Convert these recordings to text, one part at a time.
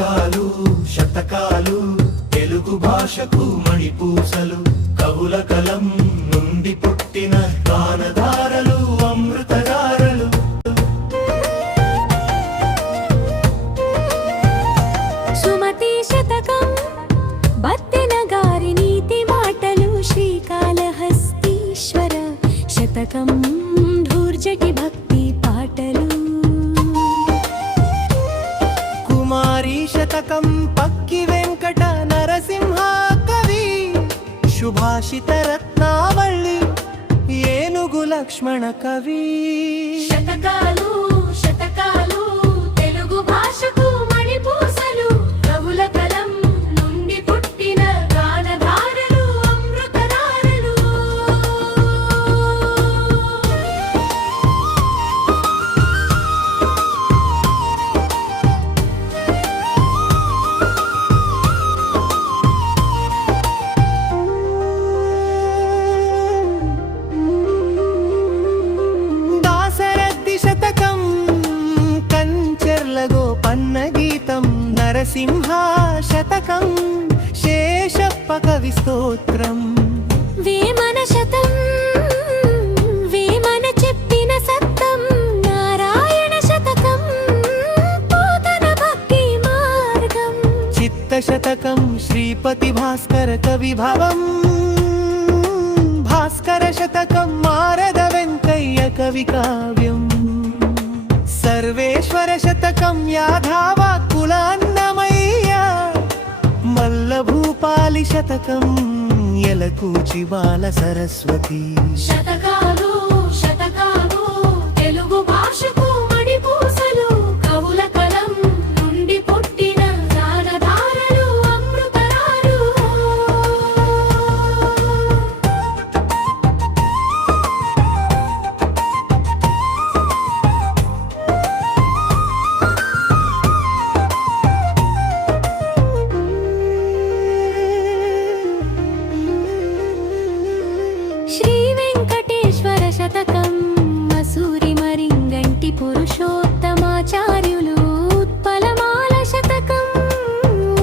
శతకాలు శతకాలు తెలుగు భాషకు మణిపూసలు కవుల కలం నుండి పుట్టిన గానధారలు అమృతధారలు. సుమతి శతకం బత్తెన గారి నీతి మాటలు శ్రీకాళహస్తీశ్వర శతకం ధూర్జటి భక్తి పాటలు. కుమారి శతకం పక్కి వెంకట నరసింహ కవి సుభాషిత రత్నావళి ఏనుగు లక్ష్మణ కవి. శతకాలు శతకాలు తెలుగు భాషకు మణిపూసలు కవుల కలం నుండి పుట్టిన గానధారలు అమృతధారలు. దాశరథి శతకం కంచెర్లగో పన్న గీతం నరసింహ శతకం శేషప్ప కవి స్తోత్రం. వేమన శతం వేమన చెప్పిన సత్తం నారాయణ శతకం పోతన భక్తి మార్గం. చిత్త శతకం శ్రీపతి భాస్కర కవి భవం భాస్కర శతకం మారద వెంకయ్య కవి కావ్యం. సర్వేశ్వర శతకం యాధావ కుల అన్నమయ్య మల్ల భూపాలి శతకం యలకూచి బాల సరస్వతి. శతకాలు శతకాలు తెలుగు భాషకు మణిపూసలు కవుల కలం నుండి పుట్టిన గానధారలు అమృతధారలు. శ్రీ వెంకటేశ్వర శతకం మసూరి మరింగంటి పురుషోత్తమాచార్యులు. ఉత్పలమాల శతకం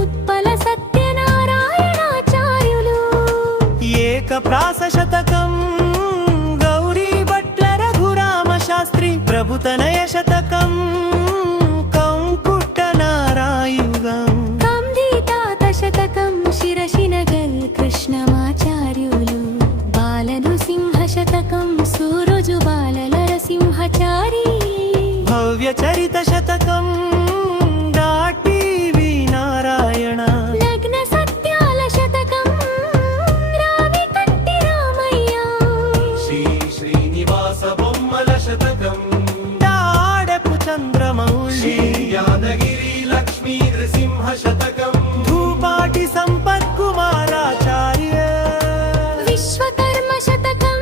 ఉత్పల సత్యనారాయణాచార్యులు. ఏకప్రాస శతకం గౌరీ భట్ల రఘురామ శాస్త్రి ప్రభుతనయ శతకం కంకుట్ట నారాయుగం. కందీతాత శతకం శిరశినగల్ కృష్ణమాచార్యులు. బాల నృసింహ శతకం సూరుజు బాల నరసింహచారి. భవ్య చరిత శతకం దాటివి నారాయణ. లగ్న సత్యాల శతకం రావి కంటి రామయ్య. శ్రీ శ్రీనివాస బొమ్మల శతకం దాడపు చంద్రమౌళి. శ్రీ యాదగిరి లక్ష్మీ నృసింహ శతకం ధూపాటి సంపత్ కుమారాచార్య. విశ్వకర్మ శతకం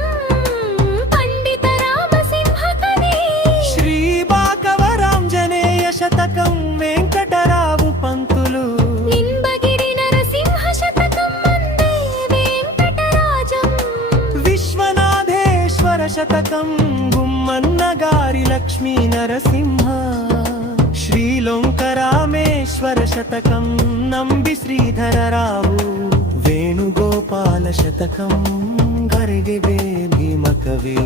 పండిత రామసింహ కవి. శ్రీ బాకవరాంజనేయ శతకం వెంకటరావు పంతులు. నింబగిరి నరసింహ శతకం మందే వెంకటరాజం. విశ్వనాథేశ్వర శతకం గుమ్మన్న గారి లక్ష్మీ నరసింహ. శ్రీలోంకరామేశ్వర శతకం నంబి శ్రీధరరావు. వేణుగోపాల శతకం గరిగివే భీమకవి.